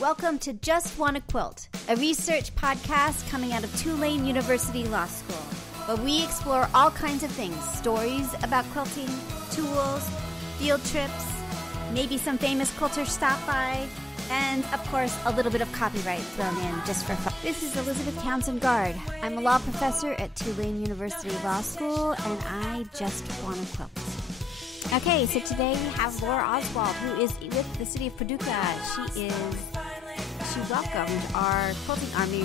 Welcome to Just Wanna Quilt, a research podcast coming out of Tulane University Law School, where we explore all kinds of things, stories about quilting, tools, field trips, maybe some famous quilters stop by, and, of course, a little bit of copyright thrown in just for fun. This is Elizabeth Townsend Guard. I'm a law professor at Tulane University Law School, and I just wanna quilt. Okay, so today we have Laura Oswald, who is with the city of Paducah. She welcomed our quilting army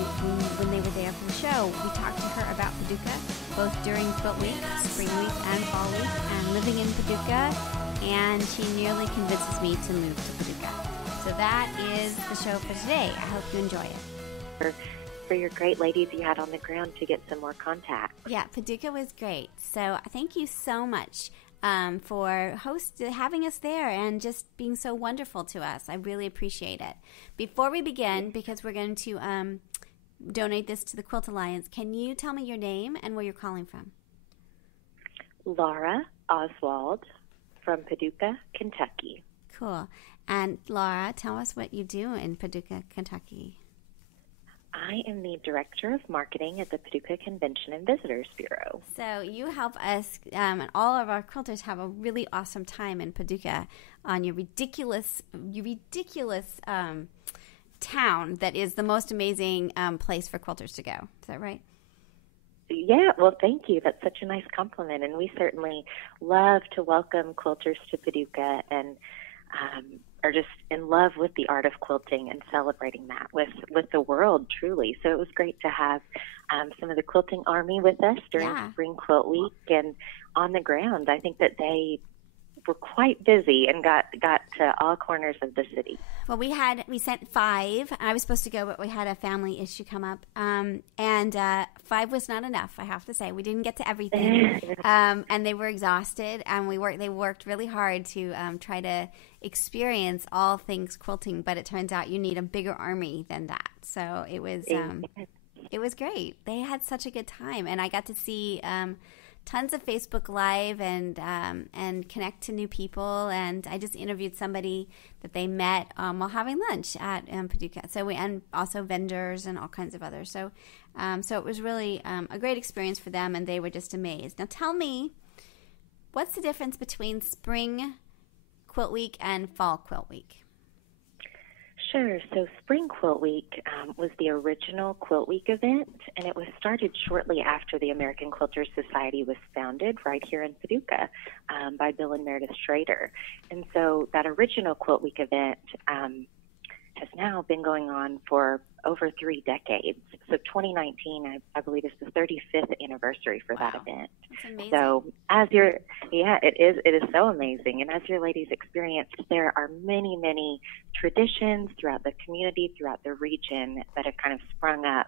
when they were there for the show. We talked to her about Paducah, both during Quilt Week, Spring Week, and Fall Week, and living in Paducah, and she nearly convinces me to move to Paducah. So that is the show for today. I hope you enjoy it. For your great ladies you had on the ground to get some more contact. Yeah, Paducah was great. So thank you so much for having us there and just being so wonderful to us. I really appreciate it. Before we begin, because we're going to donate this to the Quilt Alliance, can you tell me your name and where you're calling from? Laura Oswald from Paducah, Kentucky. Cool. And Laura, tell us what you do in Paducah, Kentucky. I am the Director of Marketing at the Paducah Convention and Visitors Bureau. So you help us and all of our quilters have a really awesome time in Paducah on your ridiculous town that is the most amazing place for quilters to go. Is that right? Yeah, well, thank you. That's such a nice compliment, and we certainly love to welcome quilters to Paducah and are just in love with the art of quilting and celebrating that with the world, truly. So it was great to have some of the quilting army with us during Spring Quilt Week and on the ground. I think that they were quite busy and got to all corners of the city. Well, we sent 5. I was supposed to go, but we had a family issue come up. And 5 was not enough, I have to say. We didn't get to everything. And they were exhausted. And they worked really hard to try to experience all things quilting. But it turns out you need a bigger army than that. So it was great. They had such a good time. And I got to see tons of Facebook Live and connect to new people. And I just interviewed somebody that they met while having lunch at Paducah. And also vendors and all kinds of others. So it was really a great experience for them, and they were just amazed. Now tell me, what's the difference between Spring Quilt Week and Fall Quilt Week? Sure. So Spring Quilt Week was the original Quilt Week event, and it was started shortly after the American Quilters Society was founded right here in Paducah by Bill and Meredith Schrader. And so that original Quilt Week event has now been going on for over 3 decades. So 2019, I believe, is the 35th anniversary for that event. That's amazing. So it is so amazing. And as your ladies experienced, there are many, many traditions throughout the community, throughout the region that have kind of sprung up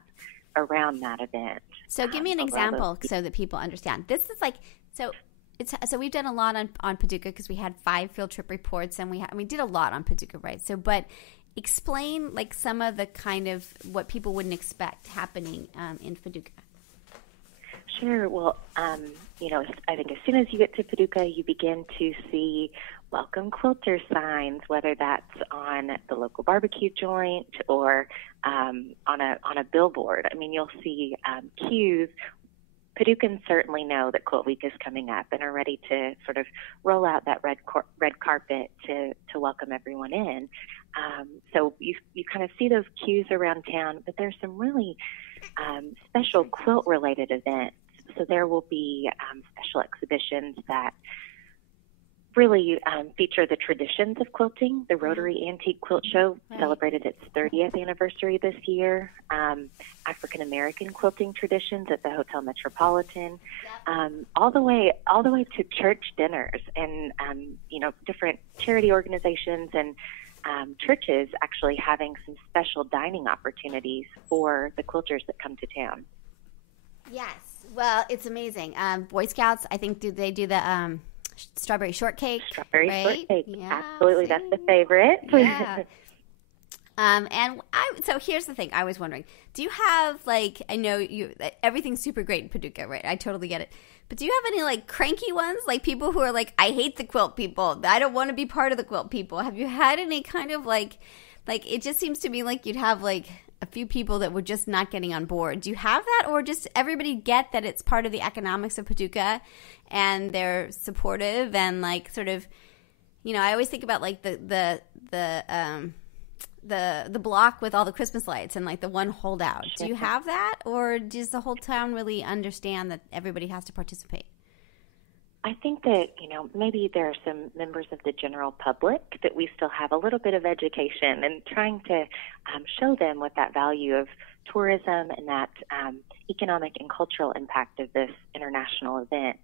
around that event. So give me an example so that people understand. This is like, so we've done a lot on Paducah because we had 5 field trip reports, and we did a lot on Paducah, right? So, but explain like some of the kind of what people wouldn't expect happening in Paducah. Sure. Well, I think as soon as you get to Paducah, you begin to see welcome quilter signs, whether that's on the local barbecue joint or on a billboard. I mean, you'll see cues. Paducahans certainly know that Quilt Week is coming up and are ready to sort of roll out that red carpet to welcome everyone in. So you kind of see those cues around town, but there's some really special quilt-related events. So there will be special exhibitions that really feature the traditions of quilting. The Rotary Antique Quilt Show celebrated its 30th anniversary this year. African American quilting traditions at the Hotel Metropolitan, all the way to church dinners and different charity organizations and churches actually having some special dining opportunities for the quilters that come to town. Yes, well, it's amazing. Boy Scouts, I think, they do the strawberry shortcake. Strawberry right? shortcake, yeah, absolutely. That's the favorite. Yeah. So here's the thing. I was wondering, do you have, like, I know everything's super great in Paducah, right? I totally get it. But do you have any, like, cranky ones? Like, people who are like, I hate the quilt people. I don't want to be part of the quilt people. Have you had any kind of, like, like, it just seems to me like you'd have like a few people that were just not getting on board. Do you have that, or just everybody get that it's part of the economics of Paducah and they're supportive and like sort of, you know, I always think about like the block with all the Christmas lights and like the one holdout. Do you have that, or does the whole town really understand that everybody has to participate? I think that, you know, maybe there are some members of the general public that we still have a little bit of education and trying to show them what that value of tourism and that economic and cultural impact of this international event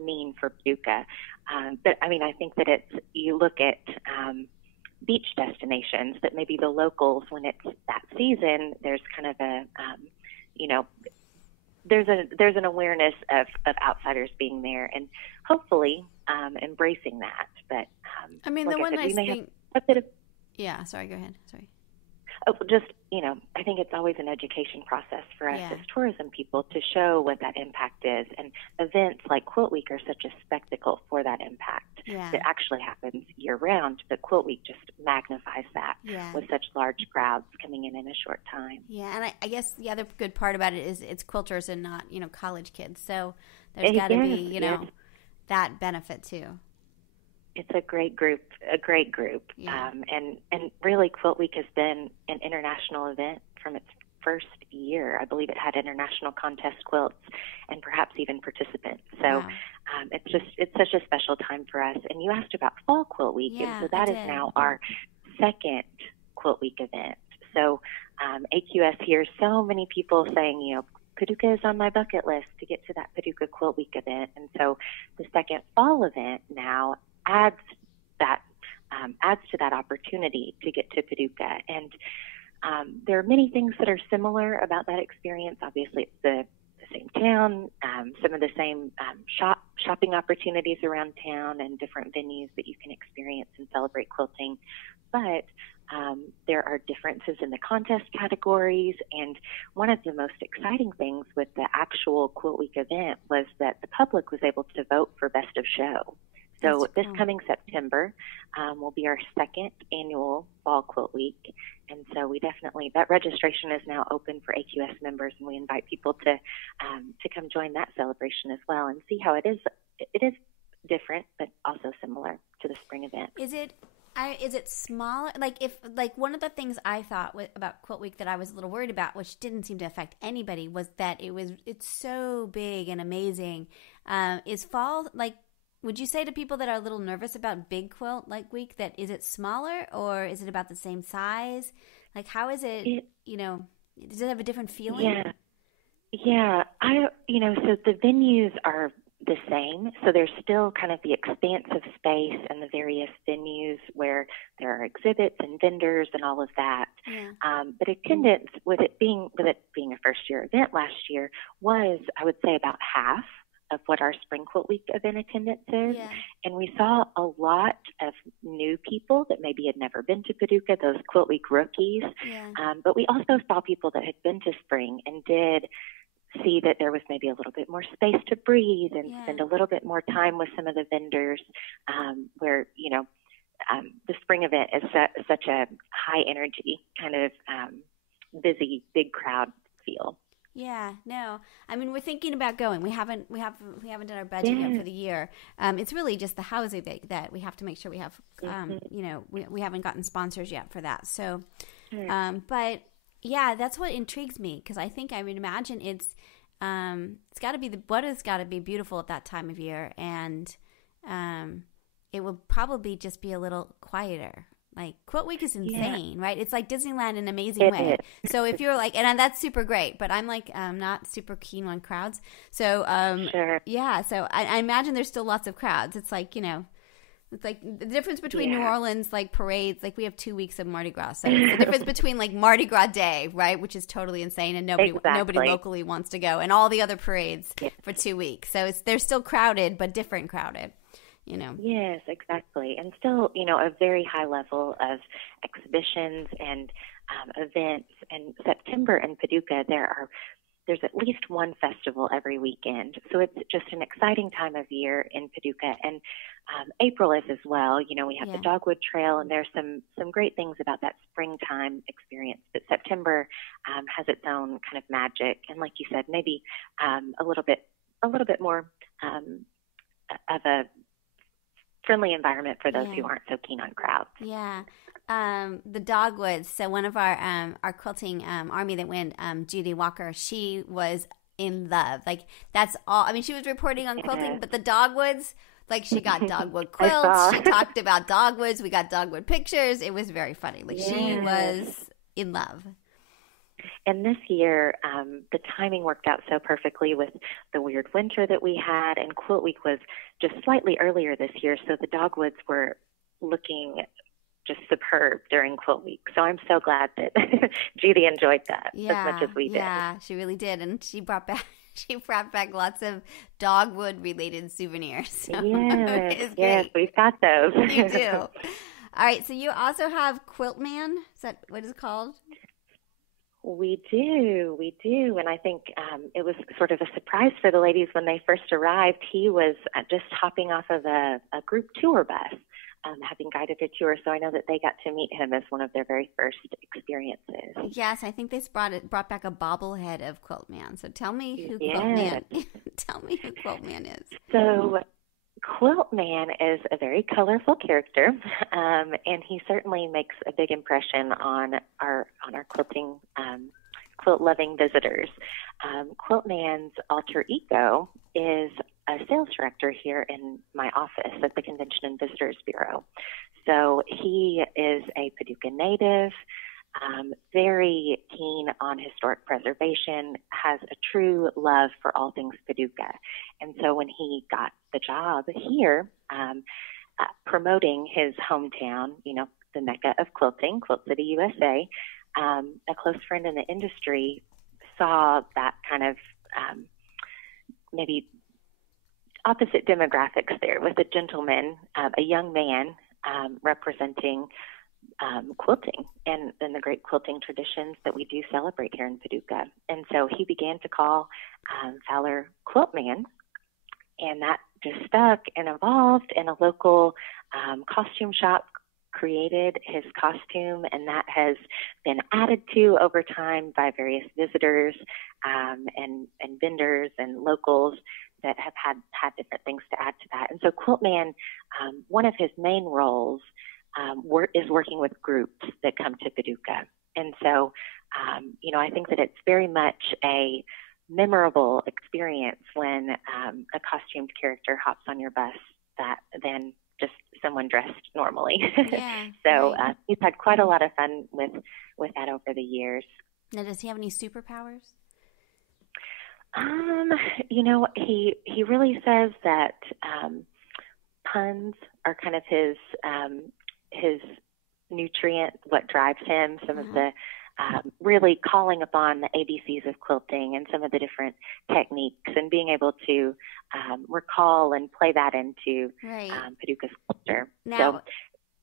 mean for Paducah. But, I mean, I think that you look at beach destinations that maybe the locals, when it's that season, there's kind of a, you know, there's an awareness of outsiders being there and hopefully embracing that. But I mean, like the one nice thing. A bit of, yeah. Sorry. Go ahead. Sorry. Oh, just, you know, I think it's always an education process for us as tourism people to show what that impact is. And events like Quilt Week are such a spectacle for that impact that actually happens year round. But Quilt Week just magnifies that with such large crowds coming in a short time. Yeah, and I guess the other good part about it is it's quilters and not, you know, college kids. So there's got to be, you know, that benefit too. It's a great group. And really Quilt Week has been an international event from its first year. I believe it had international contest quilts and perhaps even participants. So it's such a special time for us. And you asked about Fall Quilt Week, and so that is now our second Quilt Week event. So AQS hears so many people saying, you know, Paducah is on my bucket list to get to that Paducah Quilt Week event. And so the second fall event now adds to that opportunity to get to Paducah. And there are many things that are similar about that experience. Obviously, it's the same town, some of the same shopping opportunities around town and different venues that you can experience and celebrate quilting. But there are differences in the contest categories. And one of the most exciting things with the actual Quilt Week event was that the public was able to vote for Best of Show. So this coming September will be our second annual Fall Quilt Week. And so that registration is now open for AQS members, and we invite people to come join that celebration as well and see how it is. It is different, but also similar to the spring event. Is it smaller? Like one of the things I thought about Quilt Week that I was a little worried about, which didn't seem to affect anybody, was that it's so big and amazing. Is fall like? Would you say to people that are a little nervous about big quilt like week that is it smaller or is it about the same size? Like how is it, you know, does it have a different feeling? Yeah. So the venues are the same. So there's still kind of the expansive space and the various venues where there are exhibits and vendors and all of that. But attendance with it being a first year event last year was, I would say, about half of what our Spring Quilt Week event attendance is. And we saw a lot of new people that maybe had never been to Paducah, those Quilt Week rookies. But we also saw people that had been to Spring and did see that there was maybe a little bit more space to breathe and spend a little bit more time with some of the vendors where, you know, the Spring event is such a high energy kind of busy, big crowd feel. Yeah, no. I mean, we're thinking about going. We haven't done our budget yet for the year. It's really just the housing that we have to make sure we have. You know, we haven't gotten sponsors yet for that. So, but yeah, that's what intrigues me because I would imagine it's got to be it's got to be beautiful at that time of year, and it will probably just be a little quieter. Like Quilt Week is insane, right? It's like Disneyland in an amazing way. So if you're like, and that's super great, but I'm like, not super keen on crowds. So, so I imagine there's still lots of crowds. It's like, you know, it's like the difference between New Orleans, like parades, like we have 2 weeks of Mardi Gras. So it's the difference between like Mardi Gras Day, right? Which is totally insane. And nobody locally wants to go, and all the other parades for 2 weeks. So they're still crowded, but different crowded. You know. Yes, exactly. And still, you know, a very high level of exhibitions and events. And September in Paducah, there are there's at least one festival every weekend. So it's just an exciting time of year in Paducah. And April is as well. You know, we have the Dogwood Trail, and there's some great things about that springtime experience. But September has its own kind of magic. And like you said, maybe a little bit more of a friendly environment for those who aren't so keen on crowds. Yeah. The Dogwoods. So one of our quilting army that went, Judy Walker, she was in love. Like, that's all. I mean, she was reporting on quilting, but the Dogwoods, like, she got dogwood quilts. She talked about dogwoods. We got dogwood pictures. It was very funny. Like, she was in love. And this year, the timing worked out so perfectly with the weird winter that we had, and Quilt Week was just slightly earlier this year, so the dogwoods were looking just superb during Quilt Week. So I'm so glad that Judy enjoyed that as much as we did. Yeah, she really did, and she brought back lots of dogwood related souvenirs. So yes, we've got those. You do. All right, so you also have Quilt Man. Is that what it's called? We do, and I think it was sort of a surprise for the ladies when they first arrived. He was just hopping off of a group tour bus, having guided a tour, so I know that they got to meet him as one of their very first experiences. Yes, I think they brought back a bobblehead of Quilt Man. So tell me who Quilt Man. Tell me who Quilt Man is. So Quilt Man is a very colorful character, and he certainly makes a big impression on our quilting, quilt-loving visitors. Quilt Man's alter ego is a sales director here in my office at the Convention and Visitors Bureau. So he is a Paducah native, very keen on historic preservation, has a true love for all things Paducah. And so when he got the job here, promoting his hometown, you know, the Mecca of quilting, Quilt City, USA, a close friend in the industry saw that kind of maybe opposite demographics there, with a gentleman, a young man representing quilting and the great quilting traditions that we do celebrate here in Paducah. And so he began to call Fowler Quilt Man, and that just stuck and evolved, and a local costume shop created his costume, and that has been added to over time by various visitors and vendors and locals that have had different things to add to that. And so Quilt Man, one of his main roles is working with groups that come to Paducah. And so, you know, I think that it's very much a memorable experience when a costumed character hops on your bus than just someone dressed normally. Yeah, so he's had quite a lot of fun with that over the years. Now, does he have any superpowers? You know, he really says that puns are kind of his nutrient, what drives him, some of the really calling upon the ABCs of quilting and some of the different techniques, and being able to recall and play that into Paducah's culture. Now, so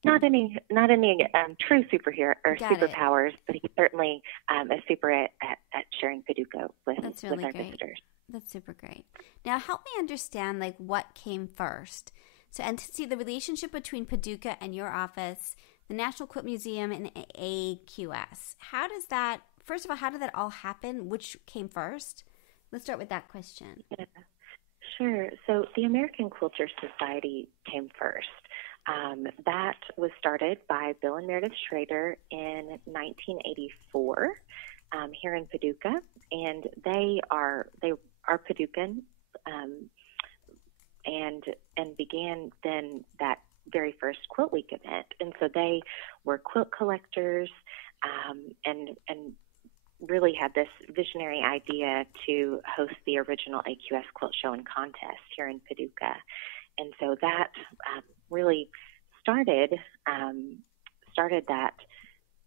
not any true superhero or superpowers, but he's certainly is super at sharing Paducah with our visitors. That's super great. Now, help me understand, like, what came first. So, and to see the relationship between Paducah and your office, the National Quilt Museum, and AQS. How does that, first of all, how did that all happen? Which came first? Let's start with that question. Yeah, sure. So the American Quilter Society came first. That was started by Bill and Meredith Schrader in 1984 here in Paducah, and they are Paducan, and began then that very first Quilt Week event. And so they were quilt collectors, and really had this visionary idea to host the original AQS Quilt Show and Contest here in Paducah. And so that really started that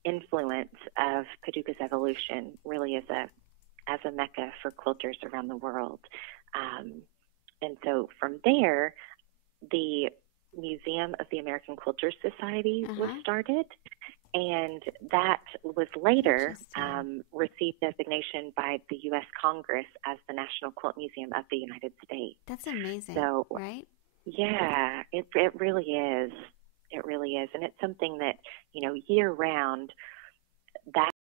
influence of Paducah's evolution, really as a mecca for quilters around the world. And so from there, the Museum of the American Quilters Society was started, And that was later received designation by the U.S. Congress as the National Quilt Museum of the United States. That's amazing, so, right? Yeah, it really is. It really is. And it's something that, year round, that